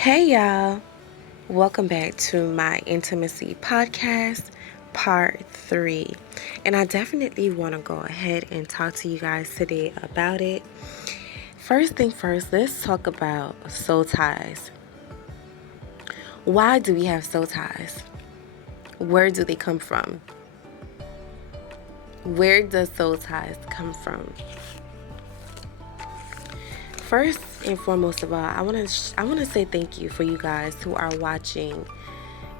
Hey y'all, welcome back to my intimacy podcast, part 3. And I definitely want to go ahead and talk to you guys today about it. First thing first, let's talk about soul ties. Why do we have soul ties? Where do they come from? Where does soul ties come from? First and foremost of all, I want to say thank you for you guys who are watching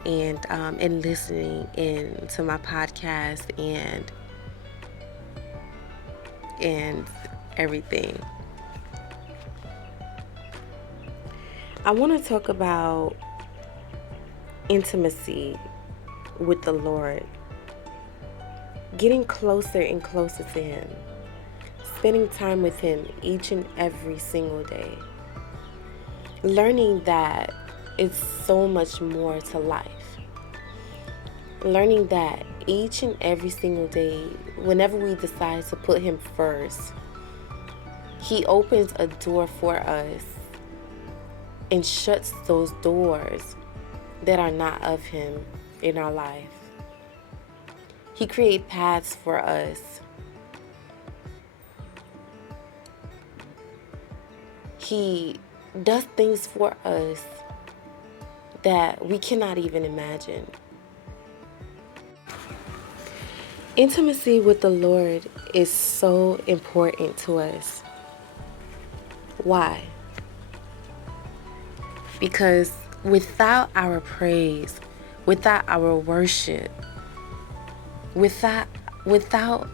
and listening in to my podcast and everything. I want to talk about intimacy with the Lord, getting closer and closer to Him, spending time with Him each and every single day, learning that it's so much more to life, learning that each and every single day, whenever we decide to put Him first, He opens a door for us and shuts those doors that are not of Him in our life. He creates paths for us. He does things for us that we cannot even imagine. Intimacy with the Lord is so important to us. Why? Because without our praise, without our worship, without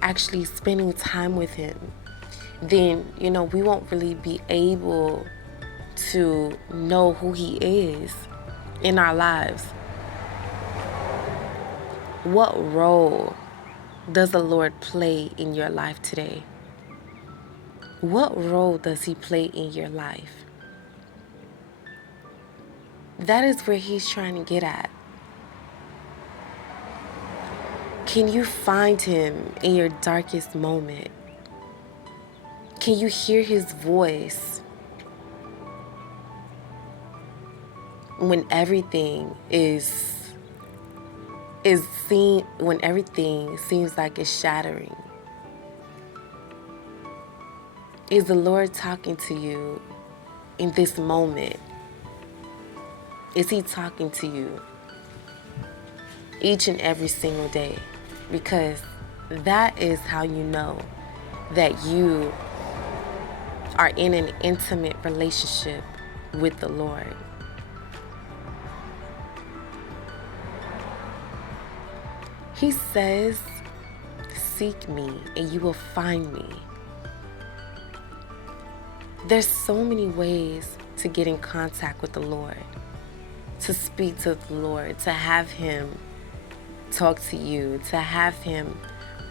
actually spending time with Him, then, we won't really be able to know who He is in our lives. What role does the Lord play in your life today? What role does He play in your life? That is where He's trying to get at. Can you find Him in your darkest moment? Can you hear His voice when everything when everything seems like it's shattering? Is the Lord talking to you in this moment? Is He talking to you each and every single day? Because that is how you know that you are in an intimate relationship with the Lord. He says, "Seek me and you will find me." There's so many ways to get in contact with the Lord, to speak to the Lord, to have Him talk to you, to have Him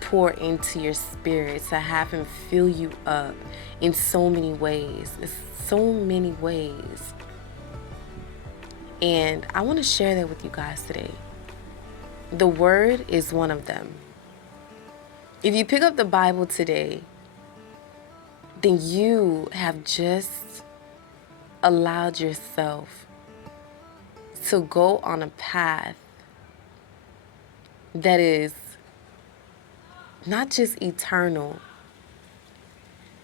pour into your spirit, to have Him fill you up in so many ways. It's so many ways. And I want to share that with you guys today. The Word is one of them. If you pick up the Bible today, then you have just allowed yourself to go on a path that is not just eternal,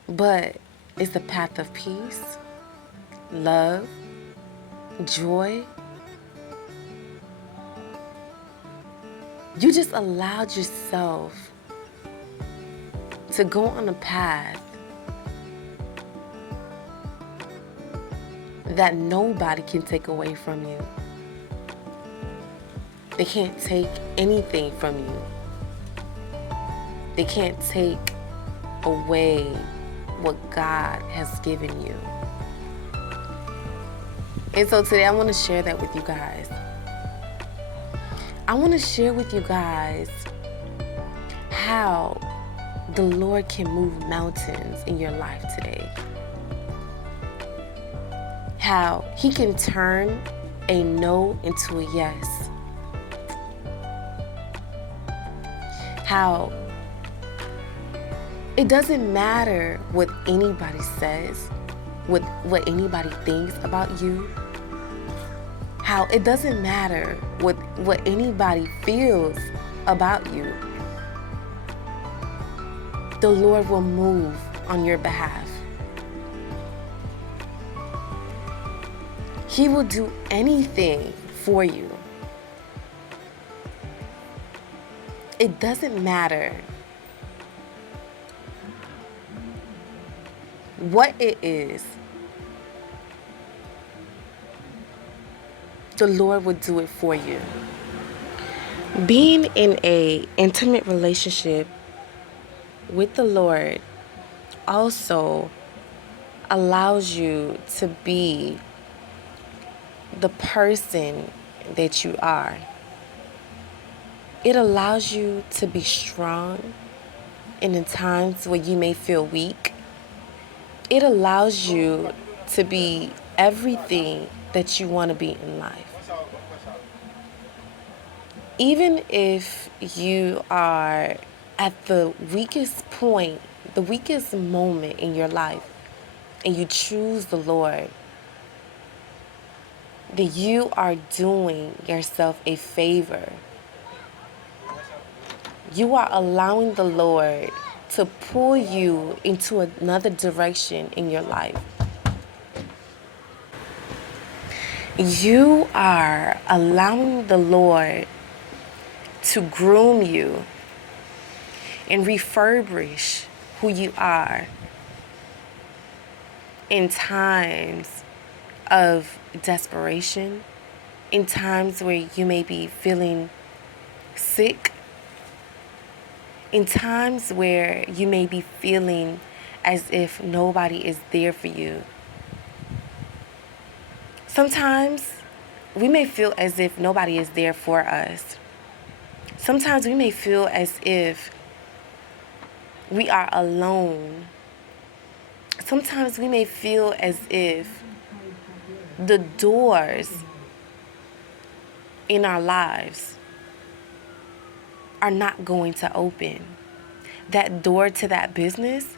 but it's a path of peace, love, joy. You just allowed yourself to go on a path that nobody can take away from you. They can't take anything from you. They can't take away what God has given you. And so today I want to share that with you guys. I want to share with you guys how the Lord can move mountains in your life today. How He can turn a no into a yes. How it doesn't matter what anybody says, what anybody thinks about you. how it doesn't matter what anybody feels about you. The Lord will move on your behalf. He will do anything for you. It doesn't matter what it is. The Lord will do it for you. Being in an intimate relationship with the Lord also allows you to be the person that you are. It allows you to be strong in the times where you may feel weak. It allows you to be everything that you want to be in life. Even if you are at the weakest point, the weakest moment in your life, and you choose the Lord, that you are doing yourself a favor. You are allowing the Lord to pull you into another direction in your life. You are allowing the Lord to groom you and refurbish who you are in times of desperation, in times where you may be feeling sick, in times where you may be feeling as if nobody is there for you. Sometimes we may feel as if nobody is there for us. Sometimes we may feel as if we are alone. Sometimes we may feel as if the doors in our lives are not going to open. That door to that business,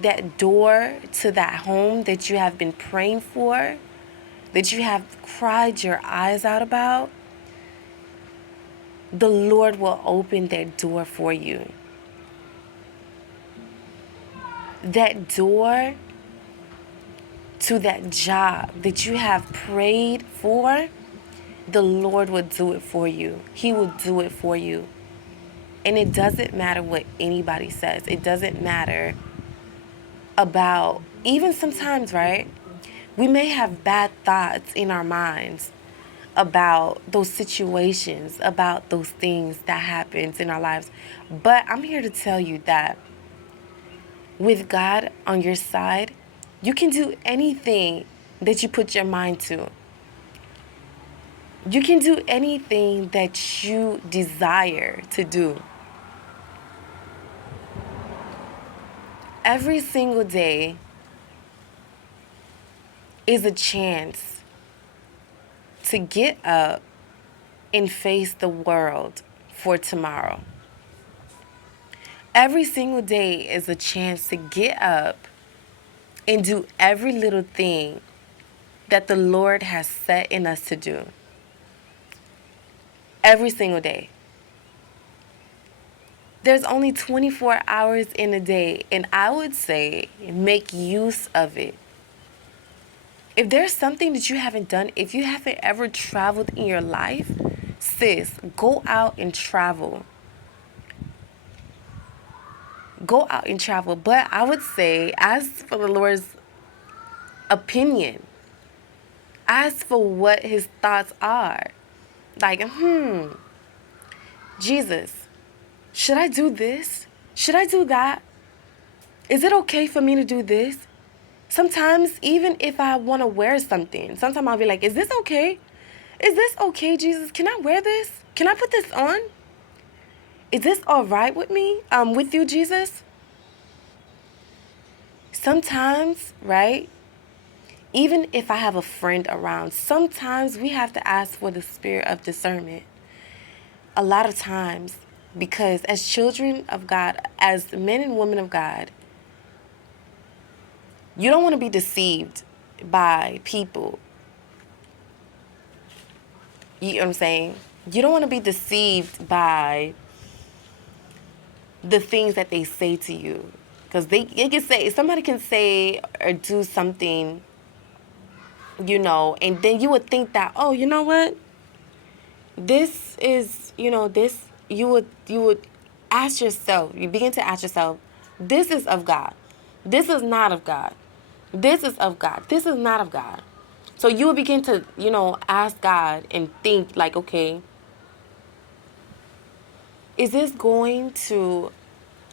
that door to that home that you have been praying for, that you have cried your eyes out about, the Lord will open that door for you. That door to that job that you have prayed for, the Lord will do it for you. He will do it for you. And it doesn't matter what anybody says. It doesn't matter about, even sometimes, right? We may have bad thoughts in our minds about those situations, about those things that happens in our lives. But I'm here to tell you that with God on your side, you can do anything that you put your mind to. You can do anything that you desire to do. Every single day is a chance to get up and face the world for tomorrow. Every single day is a chance to get up and do every little thing that the Lord has set in us to do. Every single day. There's only 24 hours in a day, and I would say make use of it. If there's something that you haven't done, if you haven't ever traveled in your life, sis, go out and travel. Go out and travel. But I would say, ask for the Lord's opinion. Ask for what his thoughts are. Like, Jesus, should I do this? Should I do that? Is it okay for me to do this? Sometimes, even if I want to wear something, sometimes I'll be like, is this okay? Is this okay, Jesus? Can I wear this? Can I put this on? Is this all right with me? With you, Jesus? Sometimes, right? Even if I have a friend around, sometimes we have to ask for the spirit of discernment. A lot of times, because as children of God, as men and women of God, you don't want to be deceived by people You know what I'm saying? You don't want to be deceived by the things that they say to you. Because they can say, somebody can say or do something, and then you would think that, oh, you know what? This is, this, you would ask yourself, you begin to ask yourself, this is of God. This is not of God. This is of God. This is not of God. So you would begin to, ask God and think like, okay, is this going to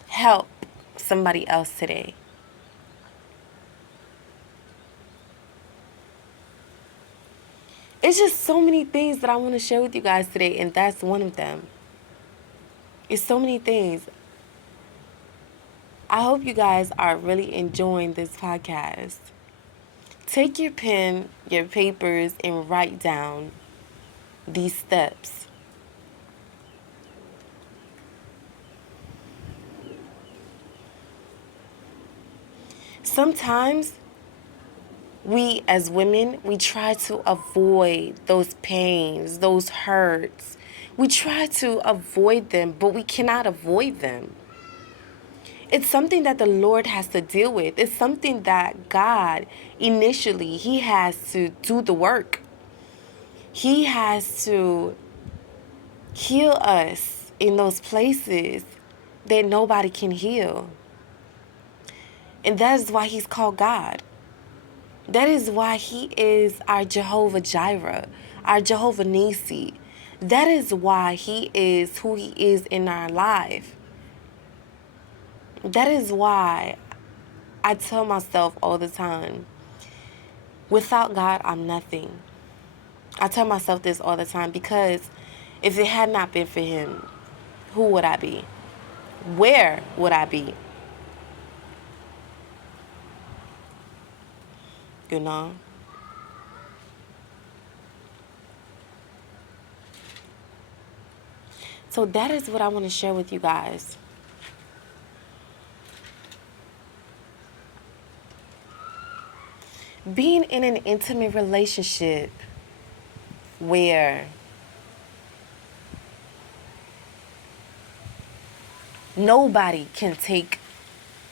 help somebody else today? It's just so many things that I want to share with you guys today, and that's one of them. It's so many things. I hope you guys are really enjoying this podcast. Take your pen, your papers, and write down these steps. Sometimes we as women, we try to avoid those pains, those hurts. We try to avoid them, but we cannot avoid them. It's something that the Lord has to deal with. It's something that God, initially, He has to do the work. He has to heal us in those places that nobody can heal. And that is why He's called God. That is why He is our Jehovah Jireh, our Jehovah Nisi. That is why He is who He is in our life. That is why I tell myself all the time, without God, I'm nothing. I tell myself this all the time because if it had not been for Him, who would I be? Where would I be? You know? So that is what I want to share with you guys. Being in an intimate relationship where nobody can take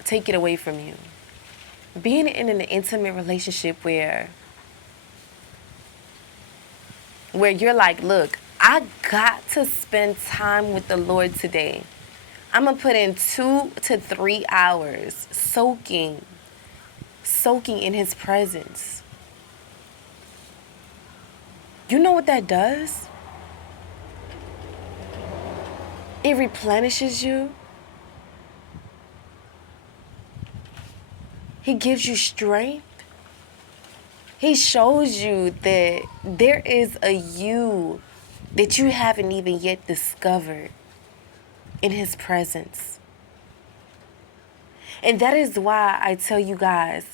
it away from you. Being in an intimate relationship where you're like, look, I got to spend time with the Lord today. I'm going to put in 2 to 3 hours soaking in His presence. You know what that does? It replenishes you. He gives you strength. He shows you that there is a you that you haven't even yet discovered in His presence. And that is why I tell you guys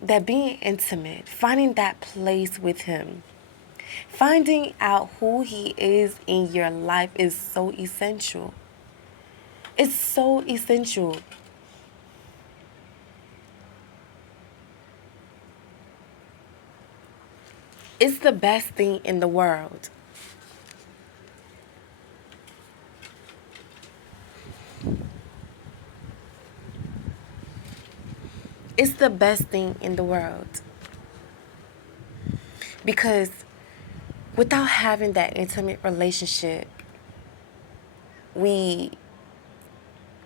that being intimate, finding that place with Him, finding out who He is in your life is so essential. It's so essential. It's the best thing in the world. It's the best thing in the world. Because without having that intimate relationship, we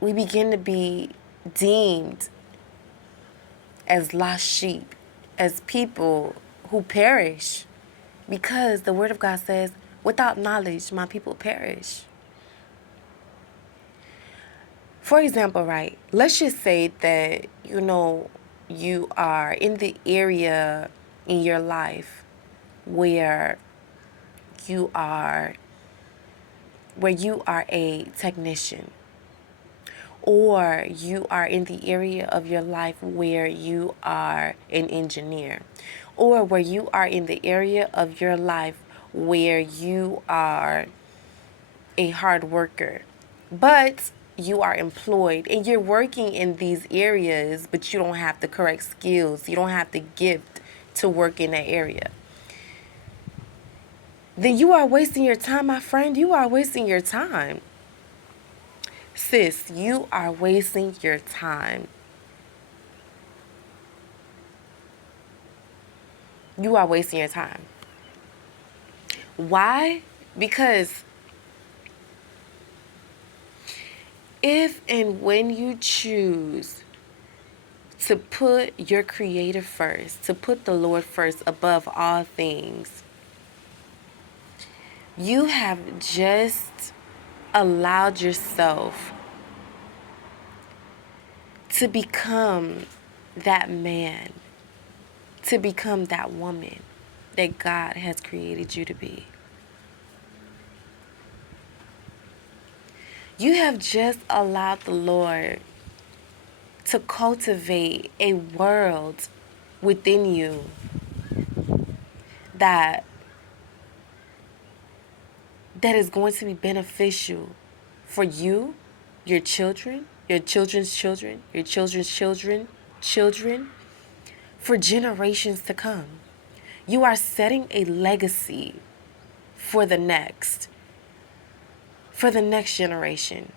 begin to be deemed as lost sheep, as people who perish. Because the Word of God says, without knowledge, my people perish. For example, right, let's just say that, you are in the area in your life where you are a technician, or you are in the area of your life where you are an engineer, or where you are in the area of your life where you are a hard worker, but you are employed and you're working in these areas, but you don't have the correct skills. You don't have the gift to work in that area. then you are wasting your time, my friend. You are wasting your time. Sis, you are wasting your time. You are wasting your time. Why? Because if and when you choose to put your Creator first, to put the Lord first above all things, you have just allowed yourself to become that man, to become that woman that God has created you to be. You have just allowed the Lord to cultivate a world within you that is going to be beneficial for you, your children, your children's children, your children's children, for generations to come. You are setting a legacy for the next generation.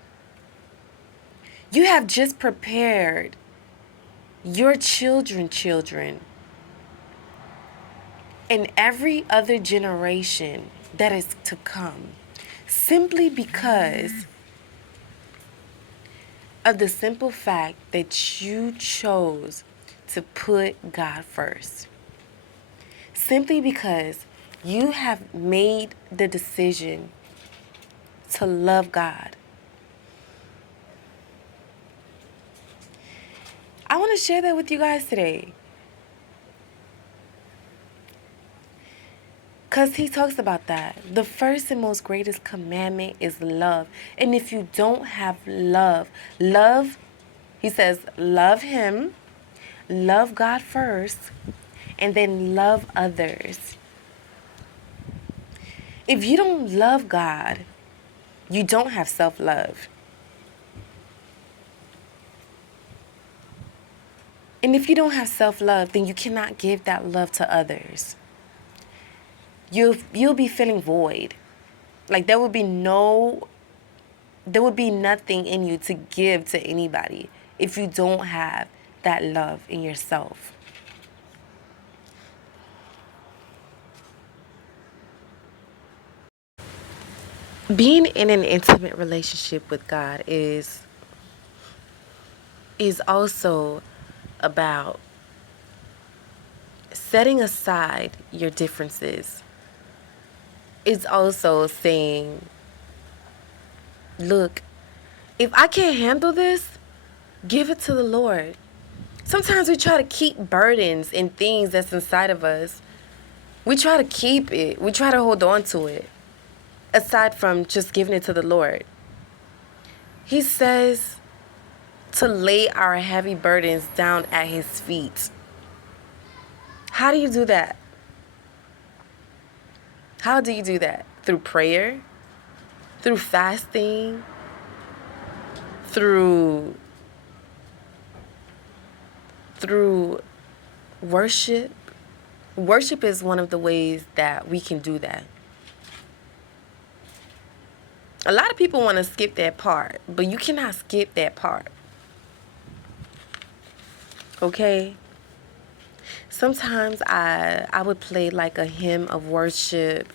You have just prepared your children, and every other generation that is to come, simply because of the simple fact that you chose to put God first. Simply because you have made the decision to love God. I want to share that with you guys today. Because he talks about that. The first and most greatest commandment is love. And if you don't have love, he says, love him, love God first, and then love others. If you don't love God, you don't have self-love. And if you don't have self-love, then you cannot give that love to others. You'll be feeling void. Like there would be nothing in you to give to anybody if you don't have that love in yourself. Being in an intimate relationship with God is also about setting aside your differences. It's also saying, look, if I can't handle this, give it to the Lord. Sometimes we try to keep burdens and things that's inside of us. We try to keep it. We try to hold on to it. Aside from just giving it to the Lord. He says to lay our heavy burdens down at his feet. How do you do that? How do you do that? Through prayer? Through fasting? Through worship? Worship is one of the ways that we can do that. A lot of people want to skip that part, but you cannot skip that part. Okay? Sometimes I would play like a hymn of worship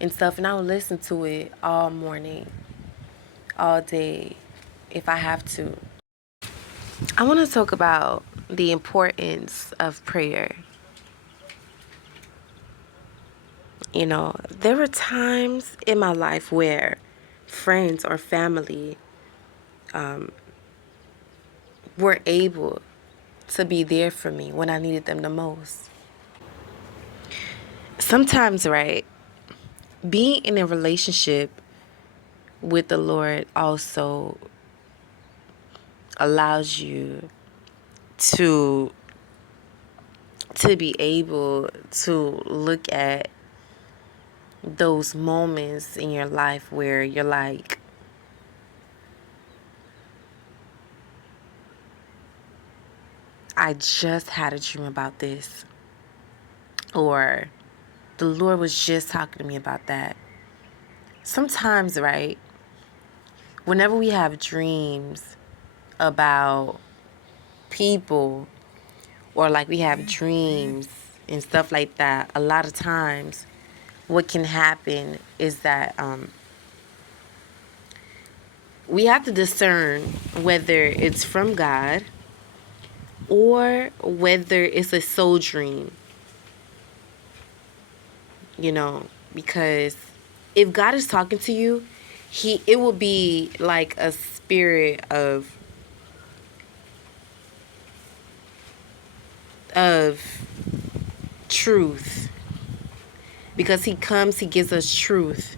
and stuff, and I would listen to it all morning, all day, if I have to. I want to talk about the importance of prayer. You know, there were times in my life where friends or family were able to be there for me when I needed them the most. Sometimes, right, being in a relationship with the Lord also allows you to be able to look at those moments in your life where you're like, I just had a dream about this, or the Lord was just talking to me about that. Sometimes, right, whenever we have dreams about people, or like we have dreams and stuff like that, a lot of times what can happen is that we have to discern whether it's from God or whether it's a soul dream, because if God is talking to you, it will be like a spirit of truth, because he gives us truth.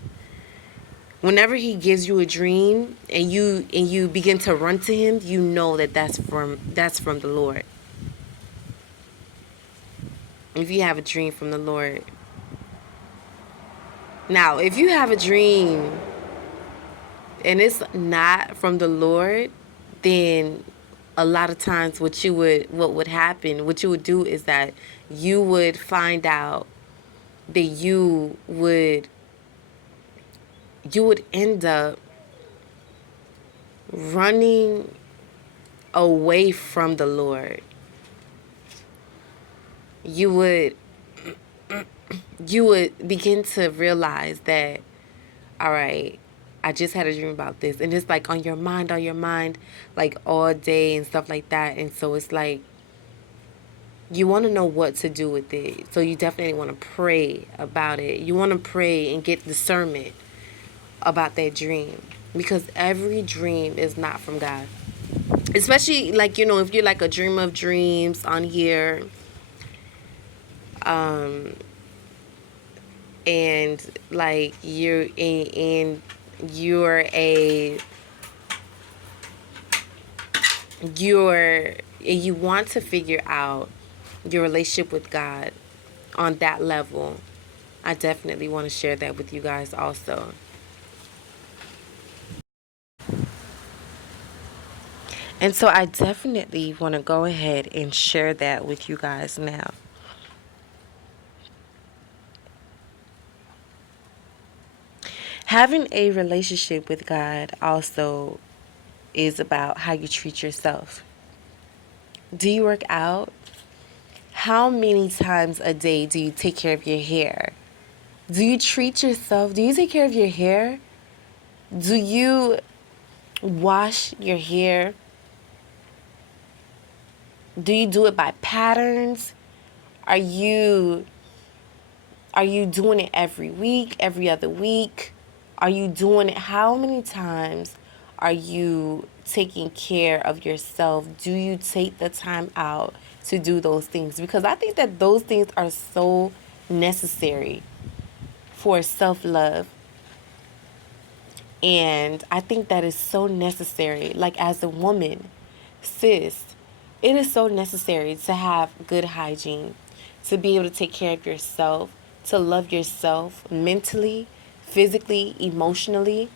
Whenever he gives you a dream and you begin to run to him, you know that's from the Lord. If you have a dream from the Lord. Now, if you have a dream and it's not from the Lord, then a lot of times what you would do is that you would find out that you would end up running away from the Lord. You would begin to realize that, all right, I just had a dream about this, and it's like on your mind like all day and stuff like that. And so it's like you want to know what to do with it, so you definitely want to pray about it. You want to pray and get discernment about that dream, because every dream is not from God. Especially like, if you're like a dreamer of dreams on here, and like you want to figure out your relationship with God on that level, I definitely want to share that with you guys also. And so I definitely want to go ahead and share that with you guys now. Having a relationship with God also is about how you treat yourself. Do you work out? How many times a day do you take care of your hair? Do you treat yourself? Do you take care of your hair? Do you wash your hair? Do you do it by patterns? Are you doing it every week, every other week? Are you doing it? How many times are you taking care of yourself? Do you take the time out to do those things? Because I think that those things are so necessary for self-love. And I think that is so necessary. Like, as a woman, sis, it is so necessary to have good hygiene, to be able to take care of yourself, to love yourself mentally, physically, emotionally.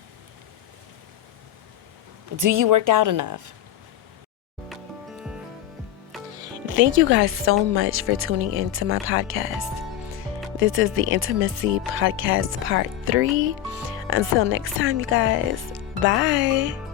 Do you work out enough? Thank you guys so much for tuning into my podcast. This is the Intimacy Podcast Part 3. Until next time, you guys. Bye.